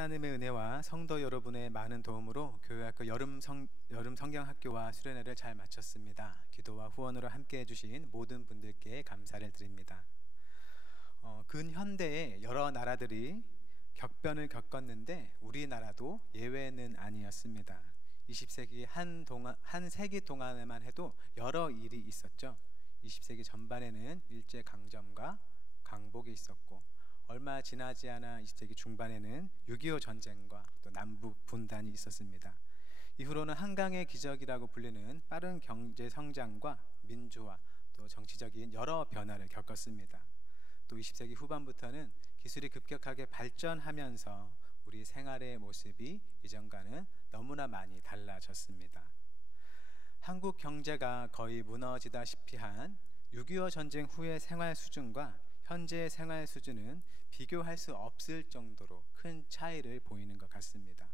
하나님의 은혜와 성도 여러분의 많은 도움으로 교회학교 여름 성경학교와 수련회를 잘 마쳤습니다. 기도와 후원으로 함께 해주신 모든 분들께 감사를 드립니다. 근현대에 여러 나라들이 격변을 겪었는데 우리나라도 예외는 아니었습니다. 20세기 한 세기 동안에만 해도 여러 일이 있었죠. 20세기 전반에는 일제강점과 강복이 있었고, 얼마 지나지 않아 20세기 중반에는 6.25 전쟁과 또 남북 분단이 있었습니다. 이후로는 한강의 기적이라고 불리는 빠른 경제 성장과 민주화, 또 정치적인 여러 변화를 겪었습니다. 또 20세기 후반부터는 기술이 급격하게 발전하면서 우리 생활의 모습이 이전과는 너무나 많이 달라졌습니다. 한국 경제가 거의 무너지다시피 한 6.25 전쟁 후의 생활 수준과 현재의 생활 수준은 비교할 수 없을 정도로 큰 차이를 보이는 것 같습니다.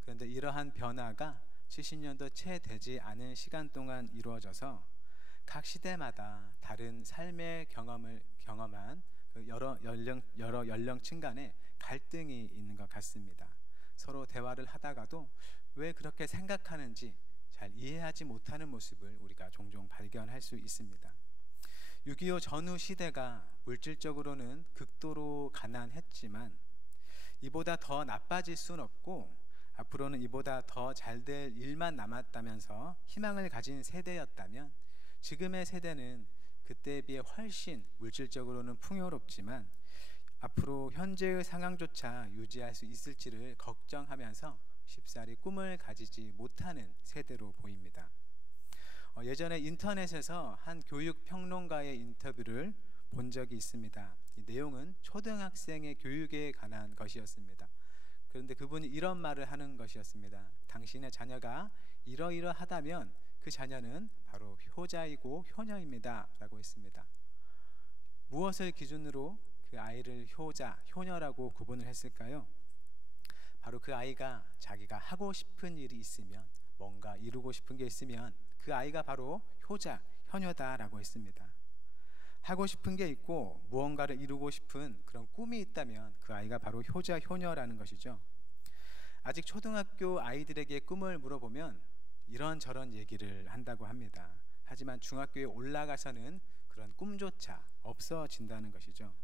그런데 이러한 변화가 70년도 채 되지 않은 시간 동안 이루어져서 각 시대마다 다른 삶의 경험을 경험한 여러 연령층 간의 갈등이 있는 것 같습니다. 서로 대화를 하다가도 왜 그렇게 생각하는지 잘 이해하지 못하는 모습을 우리가 종종 발견할 수 있습니다. 6.25 전후 시대가 물질적으로는 극도로 가난했지만 이보다 더 나빠질 순 없고, 앞으로는 이보다 더 잘 될 일만 남았다면서 희망을 가진 세대였다면, 지금의 세대는 그때에 비해 훨씬 물질적으로는 풍요롭지만 앞으로 현재의 상황조차 유지할 수 있을지를 걱정하면서 쉽사리 꿈을 가지지 못하는 세대로 보입니다. 예전에 인터넷에서 한 교육 평론가의 인터뷰를 본 적이 있습니다. 이 내용은 초등학생의 교육에 관한 것이었습니다. 그런데 그분이 이런 말을 하는 것이었습니다. 당신의 자녀가 이러이러하다면 그 자녀는 바로 효자이고 효녀입니다 라고 했습니다. 무엇을 기준으로 그 아이를 효자, 효녀라고 구분을 했을까요? 바로 그 아이가 자기가 하고 싶은 일이 있으면, 뭔가 이루고 싶은 게 있으면 그 아이가 바로 효자, 효녀다라고 했습니다. 하고 싶은 게 있고 무언가를 이루고 싶은 그런 꿈이 있다면 그 아이가 바로 효자, 효녀라는 것이죠. 아직 초등학교 아이들에게 꿈을 물어보면 이런저런 얘기를 한다고 합니다. 하지만 중학교에 올라가서는 그런 꿈조차 없어진다는 것이죠.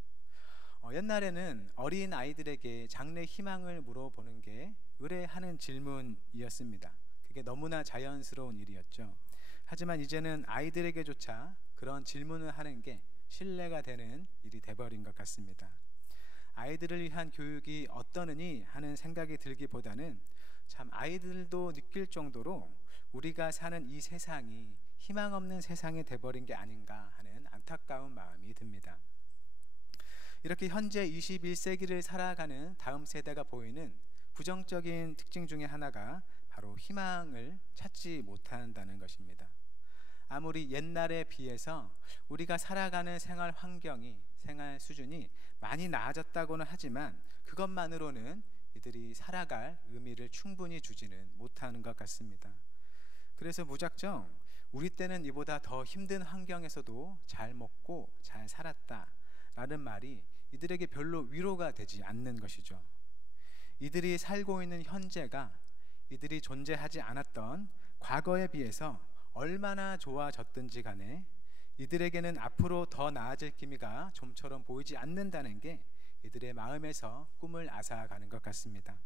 옛날에는 어린 아이들에게 장래 희망을 물어보는 게 의뢰하는 질문이었습니다. 그게 너무나 자연스러운 일이었죠. 하지만 이제는 아이들에게조차 그런 질문을 하는 게 신뢰가 되는 일이 돼버린 것 같습니다. 아이들을 위한 교육이 어떠느니 하는 생각이 들기보다는 참 아이들도 느낄 정도로 우리가 사는 이 세상이 희망 없는 세상이 돼버린 게 아닌가 하는 안타까운 마음이 듭니다. 이렇게 현재 21세기를 살아가는 다음 세대가 보이는 부정적인 특징 중에 하나가 바로 희망을 찾지 못한다는 것입니다. 아무리 옛날에 비해서 우리가 살아가는 생활 환경이, 생활 수준이 많이 나아졌다고는 하지만 그것만으로는 이들이 살아갈 의미를 충분히 주지는 못하는 것 같습니다. 그래서 무작정 우리 때는 이보다 더 힘든 환경에서도 잘 먹고 잘 살았다라는 말이 이들에게 별로 위로가 되지 않는 것이죠. 이들이 살고 있는 현재가 이들이 존재하지 않았던 과거에 비해서 얼마나 좋아졌든지 간에 이들에게는 앞으로 더 나아질 기미가 좀처럼 보이지 않는다는 게 이들의 마음에서 꿈을 앗아가는 것 같습니다.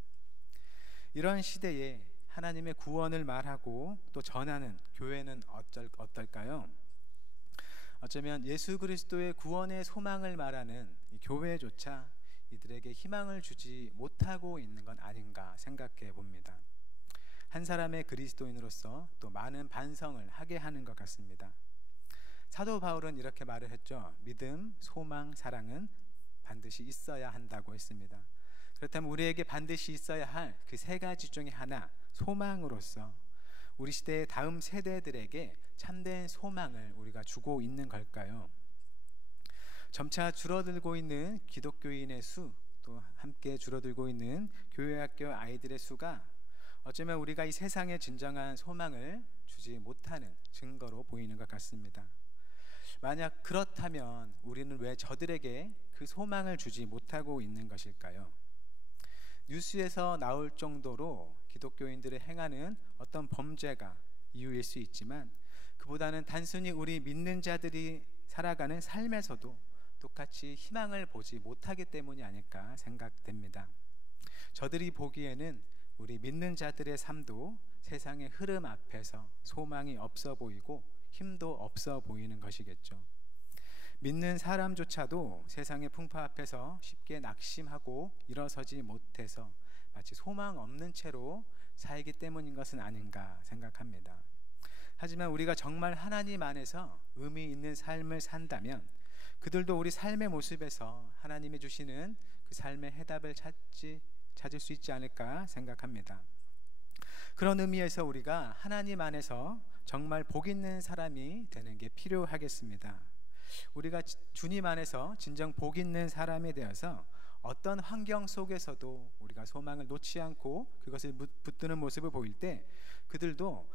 이런 시대에 하나님의 구원을 말하고 또 전하는 교회는 어떨까요? 어쩌면 예수 그리스도의 구원의 소망을 말하는 이 교회조차 이들에게 희망을 주지 못하고 있는 건 아닌가 생각해 봅니다. 한 사람의 그리스도인으로서 또 많은 반성을 하게 하는 것 같습니다. 사도 바울은 이렇게 말을 했죠. 믿음, 소망, 사랑은 반드시 있어야 한다고 했습니다. 그렇다면 우리에게 반드시 있어야 할 그 세 가지 중에 하나, 소망으로서 우리 시대의 다음 세대들에게 참된 소망을 우리가 주고 있는 걸까요? 점차 줄어들고 있는 기독교인의 수, 또 함께 줄어들고 있는 교회학교 아이들의 수가 어쩌면 우리가 이 세상에 진정한 소망을 주지 못하는 증거로 보이는 것 같습니다. 만약 그렇다면 우리는 왜 저들에게 그 소망을 주지 못하고 있는 것일까요? 뉴스에서 나올 정도로 기독교인들이 행하는 어떤 범죄가 이유일 수 있지만, 그보다는 단순히 우리 믿는 자들이 살아가는 삶에서도 똑같이 희망을 보지 못하기 때문이 아닐까 생각됩니다. 저들이 보기에는 우리 믿는 자들의 삶도 세상의 흐름 앞에서 소망이 없어 보이고 힘도 없어 보이는 것이겠죠. 믿는 사람조차도 세상의 풍파 앞에서 쉽게 낙심하고 일어서지 못해서 마치 소망 없는 채로 살기 때문인 것은 아닌가 생각합니다. 하지만 우리가 정말 하나님 안에서 의미 있는 삶을 산다면 그들도 우리 삶의 모습에서 하나님이 주시는 그 삶의 해답을 찾을 수 있지 않을까 생각합니다. 그런 의미에서 우리가 하나님 안에서 정말 복 있는 사람이 되는 게 필요하겠습니다. 우리가 주님 안에서 진정 복 있는 사람이 되어서 어떤 환경 속에서도 우리가 소망을 놓지 않고 그것을 붙드는 모습을 보일 때 그들도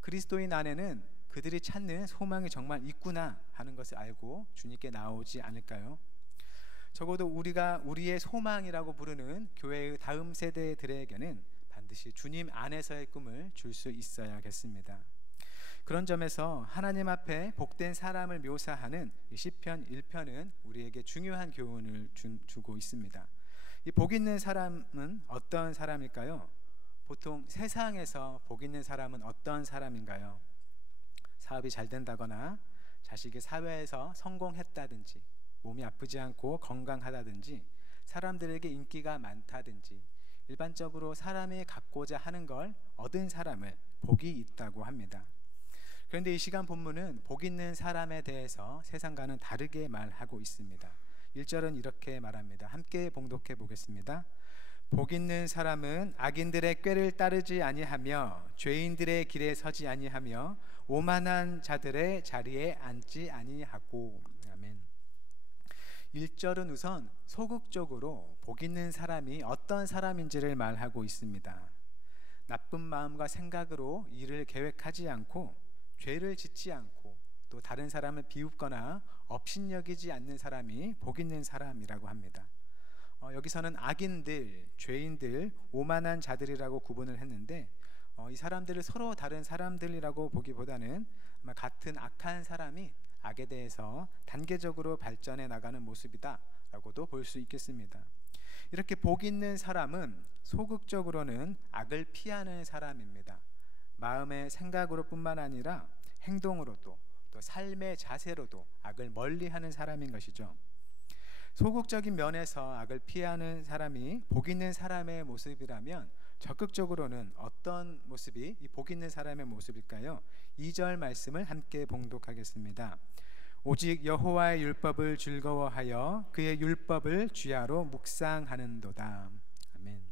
그리스도인 안에는 그들이 찾는 소망이 정말 있구나 하는 것을 알고 주님께 나오지 않을까요? 적어도 우리가 우리의 소망이라고 부르는 교회의 다음 세대들에게는 반드시 주님 안에서의 꿈을 줄 수 있어야겠습니다. 그런 점에서 하나님 앞에 복된 사람을 묘사하는 시편 1편은 우리에게 중요한 교훈을 주고 있습니다. 이 복 있는 사람은 어떤 사람일까요? 보통 세상에서 복 있는 사람은 어떤 사람인가요? 사업이 잘 된다거나 자식이 사회에서 성공했다든지 몸이 아프지 않고 건강하다든지 사람들에게 인기가 많다든지 일반적으로 사람이 갖고자 하는 걸 얻은 사람을 복이 있다고 합니다. 그런데 이 시간 본문은 복 있는 사람에 대해서 세상과는 다르게 말하고 있습니다. 1절은 이렇게 말합니다. 함께 봉독해 보겠습니다. 복 있는 사람은 악인들의 꾀를 따르지 아니하며 죄인들의 길에 서지 아니하며 오만한 자들의 자리에 앉지 아니하고. 아멘. 1절은 우선 소극적으로 복 있는 사람이 어떤 사람인지를 말하고 있습니다. 나쁜 마음과 생각으로 일을 계획하지 않고 죄를 짓지 않고 또 다른 사람을 비웃거나 업신여기지 않는 사람이 복 있는 사람이라고 합니다. 여기서는 악인들, 죄인들, 오만한 자들이라고 구분을 했는데 이 사람들을 서로 다른 사람들이라고 보기보다는 아마 같은 악한 사람이 악에 대해서 단계적으로 발전해 나가는 모습이다라고도 볼 수 있겠습니다. 이렇게 복 있는 사람은 소극적으로는 악을 피하는 사람입니다. 마음의 생각으로 뿐만 아니라 행동으로도 또 삶의 자세로도 악을 멀리하는 사람인 것이죠. 소극적인 면에서 악을 피하는 사람이 복 있는 사람의 모습이라면 적극적으로는 어떤 모습이 이 복 있는 사람의 모습일까요? 2절 말씀을 함께 봉독하겠습니다. 오직 여호와의 율법을 즐거워하여 그의 율법을 주야로 묵상하는도다. 아멘.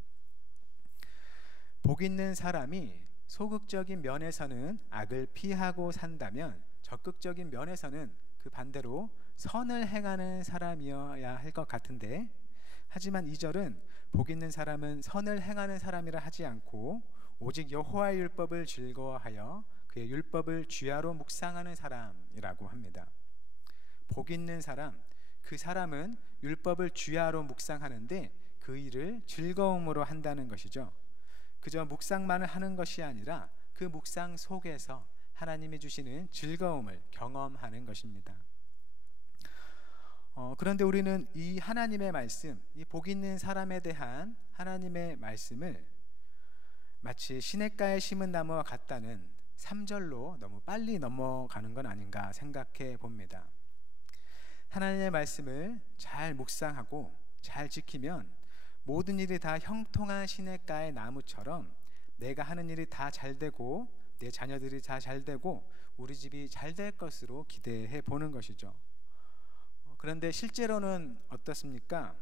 복 있는 사람이 소극적인 면에서는 악을 피하고 산다면 적극적인 면에서는 그 반대로 선을 행하는 사람이어야 할 것 같은데, 하지만 2절은 복 있는 사람은 선을 행하는 사람이라 하지 않고 오직 여호와의 율법을 즐거워하여 그의 율법을 주야로 묵상하는 사람이라고 합니다. 복 있는 사람, 그 사람은 율법을 주야로 묵상하는데 그 일을 즐거움으로 한다는 것이죠. 그저 묵상만을 하는 것이 아니라 그 묵상 속에서 하나님이 주시는 즐거움을 경험하는 것입니다. 그런데 우리는 이 하나님의 말씀, 이 복 있는 사람에 대한 하나님의 말씀을 마치 시냇가에 심은 나무와 같다는 3절로 너무 빨리 넘어가는 건 아닌가 생각해 봅니다. 하나님의 말씀을 잘 묵상하고 잘 지키면 모든 일이 다 형통한 시냇가의 나무처럼 내가 하는 일이 다 잘 되고 내 자녀들이 다 잘 되고 우리 집이 잘 될 것으로 기대해 보는 것이죠. 그런데 실제로는 어떻습니까?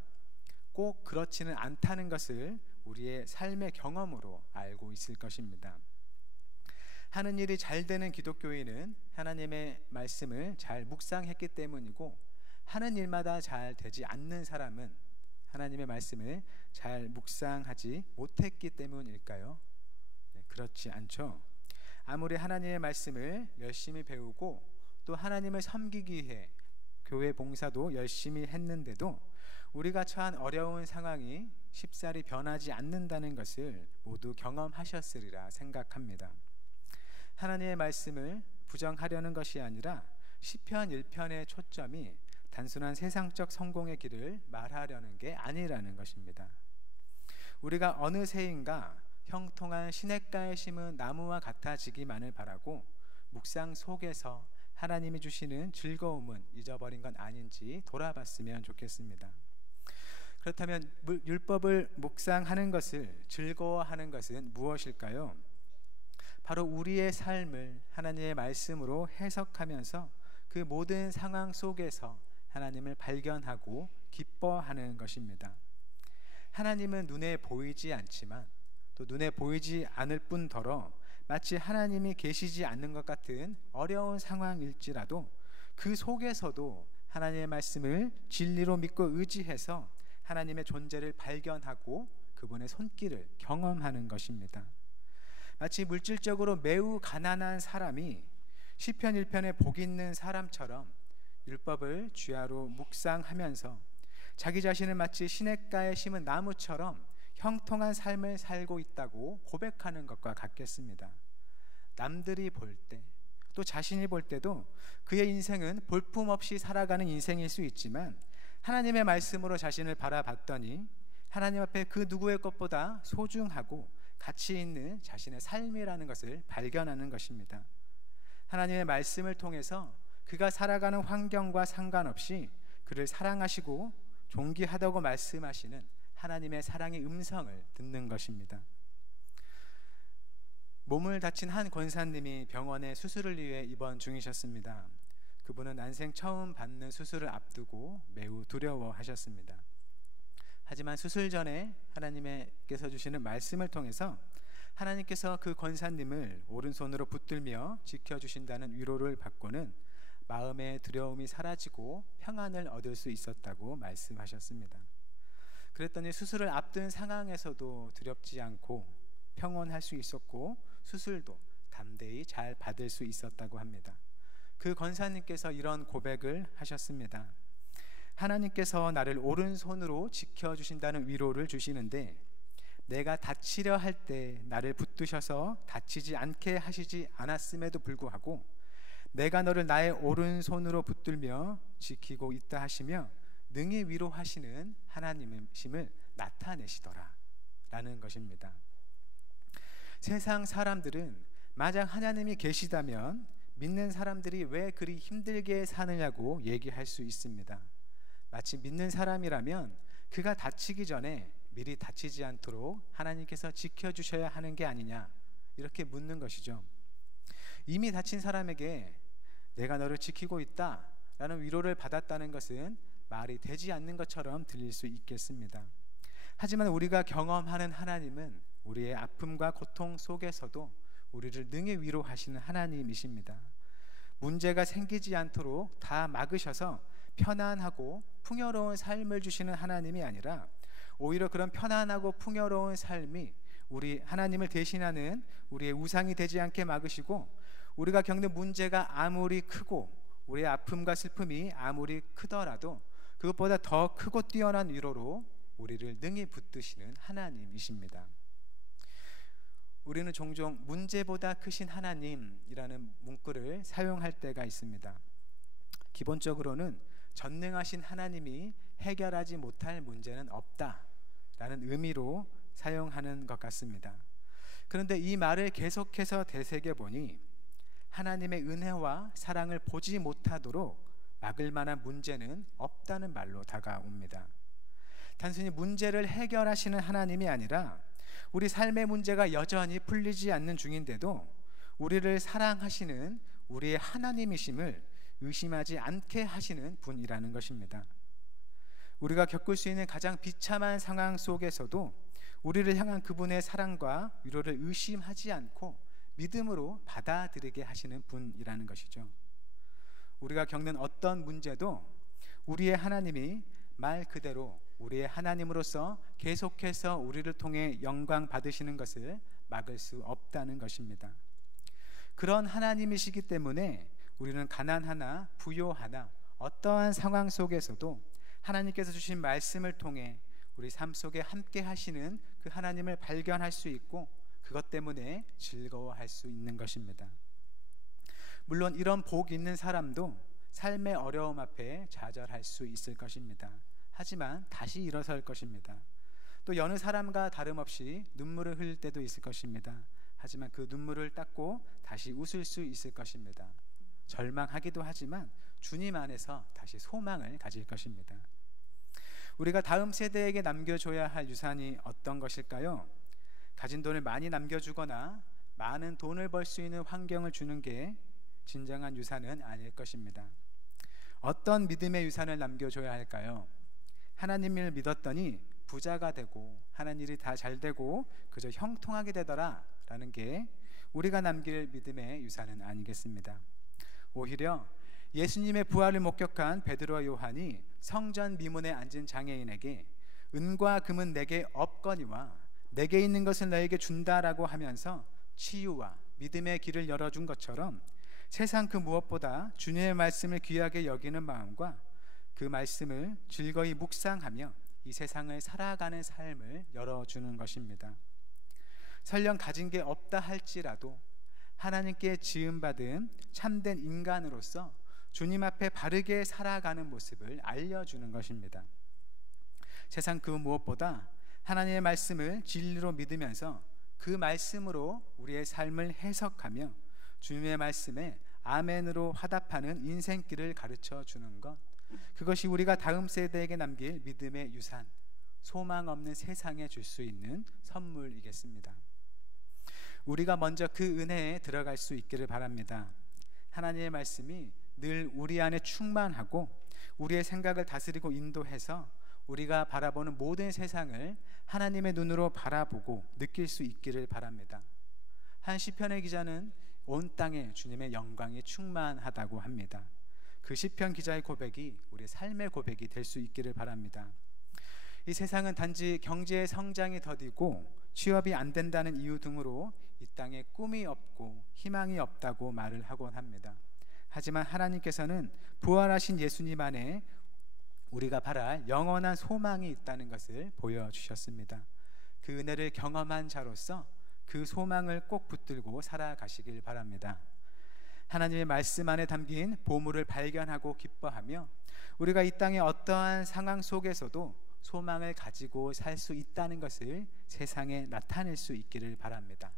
꼭 그렇지는 않다는 것을 우리의 삶의 경험으로 알고 있을 것입니다. 하는 일이 잘 되는 기독교인은 하나님의 말씀을 잘 묵상했기 때문이고, 하는 일마다 잘 되지 않는 사람은 하나님의 말씀을 잘 묵상하지 못했기 때문일까요? 그렇지 않죠. 아무리 하나님의 말씀을 열심히 배우고 또 하나님을 섬기기 위해 교회 봉사도 열심히 했는데도 우리가 처한 어려운 상황이 쉽사리 변하지 않는다는 것을 모두 경험하셨으리라 생각합니다. 하나님의 말씀을 부정하려는 것이 아니라 시편 1편의 초점이 단순한 세상적 성공의 길을 말하려는 게 아니라는 것입니다. 우리가 어느 새인가 형통한 시냇가에 심은 나무와 같아지기만을 바라고 묵상 속에서 하나님이 주시는 즐거움은 잊어버린 건 아닌지 돌아봤으면 좋겠습니다. 그렇다면 율법을 묵상하는 것을 즐거워하는 것은 무엇일까요? 바로 우리의 삶을 하나님의 말씀으로 해석하면서 그 모든 상황 속에서 하나님을 발견하고 기뻐하는 것입니다. 하나님은 눈에 보이지 않지만 또 눈에 보이지 않을 뿐더러 마치 하나님이 계시지 않는 것 같은 어려운 상황일지라도 그 속에서도 하나님의 말씀을 진리로 믿고 의지해서 하나님의 존재를 발견하고 그분의 손길을 경험하는 것입니다. 마치 물질적으로 매우 가난한 사람이 시편 1편에 복 있는 사람처럼 율법을 주야로 묵상하면서 자기 자신을 마치 시냇가에 심은 나무처럼 형통한 삶을 살고 있다고 고백하는 것과 같겠습니다. 남들이 볼 때, 또 자신이 볼 때도 그의 인생은 볼품없이 살아가는 인생일 수 있지만 하나님의 말씀으로 자신을 바라봤더니 하나님 앞에 그 누구의 것보다 소중하고 가치 있는 자신의 삶이라는 것을 발견하는 것입니다. 하나님의 말씀을 통해서 그가 살아가는 환경과 상관없이 그를 사랑하시고 존귀하다고 말씀하시는 하나님의 사랑의 음성을 듣는 것입니다. 몸을 다친 한 권사님이 병원에 수술을 위해 입원 중이셨습니다. 그분은 난생 처음 받는 수술을 앞두고 매우 두려워하셨습니다. 하지만 수술 전에 하나님께서 주시는 말씀을 통해서 하나님께서 그 권사님을 오른손으로 붙들며 지켜주신다는 위로를 받고는 마음의 두려움이 사라지고 평안을 얻을 수 있었다고 말씀하셨습니다. 그랬더니 수술을 앞둔 상황에서도 두렵지 않고 평온할 수 있었고 수술도 담대히 잘 받을 수 있었다고 합니다. 그 권사님께서 이런 고백을 하셨습니다. 하나님께서 나를 오른손으로 지켜주신다는 위로를 주시는데 내가 다치려 할 때 나를 붙드셔서 다치지 않게 하시지 않았음에도 불구하고 내가 너를 나의 오른손으로 붙들며 지키고 있다 하시며 능히 위로하시는 하나님이심을 나타내시더라 라는 것입니다. 세상 사람들은 만약 하나님이 계시다면 믿는 사람들이 왜 그리 힘들게 사느냐고 얘기할 수 있습니다. 마치 믿는 사람이라면 그가 다치기 전에 미리 다치지 않도록 하나님께서 지켜주셔야 하는 게 아니냐 이렇게 묻는 것이죠. 이미 다친 사람에게 내가 너를 지키고 있다 라는 위로를 받았다는 것은 말이 되지 않는 것처럼 들릴 수 있겠습니다. 하지만 우리가 경험하는 하나님은 우리의 아픔과 고통 속에서도 우리를 능히 위로하시는 하나님이십니다. 문제가 생기지 않도록 다 막으셔서 편안하고 풍요로운 삶을 주시는 하나님이 아니라 오히려 그런 편안하고 풍요로운 삶이 우리 하나님을 대신하는 우리의 우상이 되지 않게 막으시고 우리가 겪는 문제가 아무리 크고 우리의 아픔과 슬픔이 아무리 크더라도 그것보다 더 크고 뛰어난 위로로 우리를 능히 붙드시는 하나님이십니다. 우리는 종종 문제보다 크신 하나님이라는 문구를 사용할 때가 있습니다. 기본적으로는 전능하신 하나님이 해결하지 못할 문제는 없다라는 의미로 사용하는 것 같습니다. 그런데 이 말을 계속해서 되새겨보니 하나님의 은혜와 사랑을 보지 못하도록 막을 만한 문제는 없다는 말로 다가옵니다. 단순히 문제를 해결하시는 하나님이 아니라 우리 삶의 문제가 여전히 풀리지 않는 중인데도 우리를 사랑하시는 우리의 하나님이심을 의심하지 않게 하시는 분이라는 것입니다. 우리가 겪을 수 있는 가장 비참한 상황 속에서도 우리를 향한 그분의 사랑과 위로를 의심하지 않고 믿음으로 받아들이게 하시는 분이라는 것이죠. 우리가 겪는 어떤 문제도 우리의 하나님이 말 그대로 우리의 하나님으로서 계속해서 우리를 통해 영광 받으시는 것을 막을 수 없다는 것입니다. 그런 하나님이시기 때문에 우리는 가난하나 부요하나 어떠한 상황 속에서도 하나님께서 주신 말씀을 통해 우리 삶 속에 함께 하시는 그 하나님을 발견할 수 있고 그것 때문에 즐거워할 수 있는 것입니다. 물론 이런 복 있는 사람도 삶의 어려움 앞에 좌절할 수 있을 것입니다. 하지만 다시 일어설 것입니다. 또 여느 사람과 다름없이 눈물을 흘릴 때도 있을 것입니다. 하지만 그 눈물을 닦고 다시 웃을 수 있을 것입니다. 절망하기도 하지만 주님 안에서 다시 소망을 가질 것입니다. 우리가 다음 세대에게 남겨줘야 할 유산이 어떤 것일까요? 가진 돈을 많이 남겨주거나 많은 돈을 벌 수 있는 환경을 주는 게 진정한 유산은 아닐 것입니다. 어떤 믿음의 유산을 남겨줘야 할까요? 하나님을 믿었더니 부자가 되고 하는 일이 다 잘 되고 그저 형통하게 되더라 라는 게 우리가 남길 믿음의 유산은 아니겠습니다. 오히려 예수님의 부활을 목격한 베드로와 요한이 성전 미문에 앉은 장애인에게 은과 금은 내게 없거니와 내게 있는 것을 너에게 준다라고 하면서 치유와 믿음의 길을 열어준 것처럼 세상 그 무엇보다 주님의 말씀을 귀하게 여기는 마음과 그 말씀을 즐거이 묵상하며 이 세상을 살아가는 삶을 열어주는 것입니다. 설령 가진 게 없다 할지라도 하나님께 지음받은 참된 인간으로서 주님 앞에 바르게 살아가는 모습을 알려주는 것입니다. 세상 그 무엇보다 하나님의 말씀을 진리로 믿으면서 그 말씀으로 우리의 삶을 해석하며 주님의 말씀에 아멘으로 화답하는 인생길을 가르쳐 주는 것, 그것이 우리가 다음 세대에게 남길 믿음의 유산, 소망 없는 세상에 줄 수 있는 선물이겠습니다. 우리가 먼저 그 은혜에 들어갈 수 있기를 바랍니다. 하나님의 말씀이 늘 우리 안에 충만하고 우리의 생각을 다스리고 인도해서 우리가 바라보는 모든 세상을 하나님의 눈으로 바라보고 느낄 수 있기를 바랍니다. 한 시편의 기자는 온 땅에 주님의 영광이 충만하다고 합니다. 그 시편 기자의 고백이 우리 삶의 고백이 될 수 있기를 바랍니다. 이 세상은 단지 경제의 성장이 더디고 취업이 안 된다는 이유 등으로 이 땅에 꿈이 없고 희망이 없다고 말을 하곤 합니다. 하지만 하나님께서는 부활하신 예수님 안에 우리가 바랄 영원한 소망이 있다는 것을 보여주셨습니다. 그 은혜를 경험한 자로서 그 소망을 꼭 붙들고 살아가시길 바랍니다. 하나님의 말씀 안에 담긴 보물을 발견하고 기뻐하며 우리가 이 땅의 어떠한 상황 속에서도 소망을 가지고 살 수 있다는 것을 세상에 나타낼 수 있기를 바랍니다.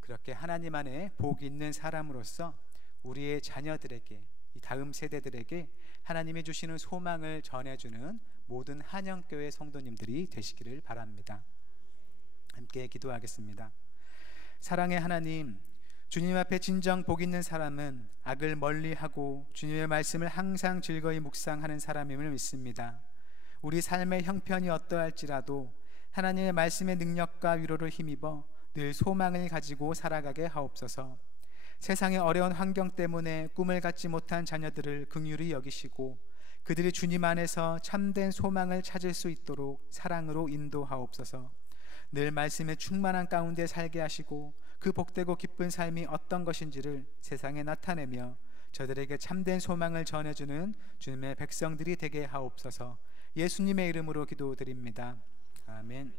그렇게 하나님 안에 복 있는 사람으로서 우리의 자녀들에게, 이 다음 세대들에게 하나님이 주시는 소망을 전해주는 모든 한영교회 성도님들이 되시기를 바랍니다. 함께 기도하겠습니다. 사랑의 하나님, 주님 앞에 진정 복 있는 사람은 악을 멀리하고 주님의 말씀을 항상 즐거이 묵상하는 사람임을 믿습니다. 우리 삶의 형편이 어떠할지라도 하나님의 말씀의 능력과 위로를 힘입어 늘 소망을 가지고 살아가게 하옵소서. 세상의 어려운 환경 때문에 꿈을 갖지 못한 자녀들을 긍휼히 여기시고 그들이 주님 안에서 참된 소망을 찾을 수 있도록 사랑으로 인도하옵소서. 늘 말씀의 충만한 가운데 살게 하시고 그 복되고 기쁜 삶이 어떤 것인지를 세상에 나타내며 저들에게 참된 소망을 전해주는 주님의 백성들이 되게 하옵소서. 예수님의 이름으로 기도드립니다. 아멘.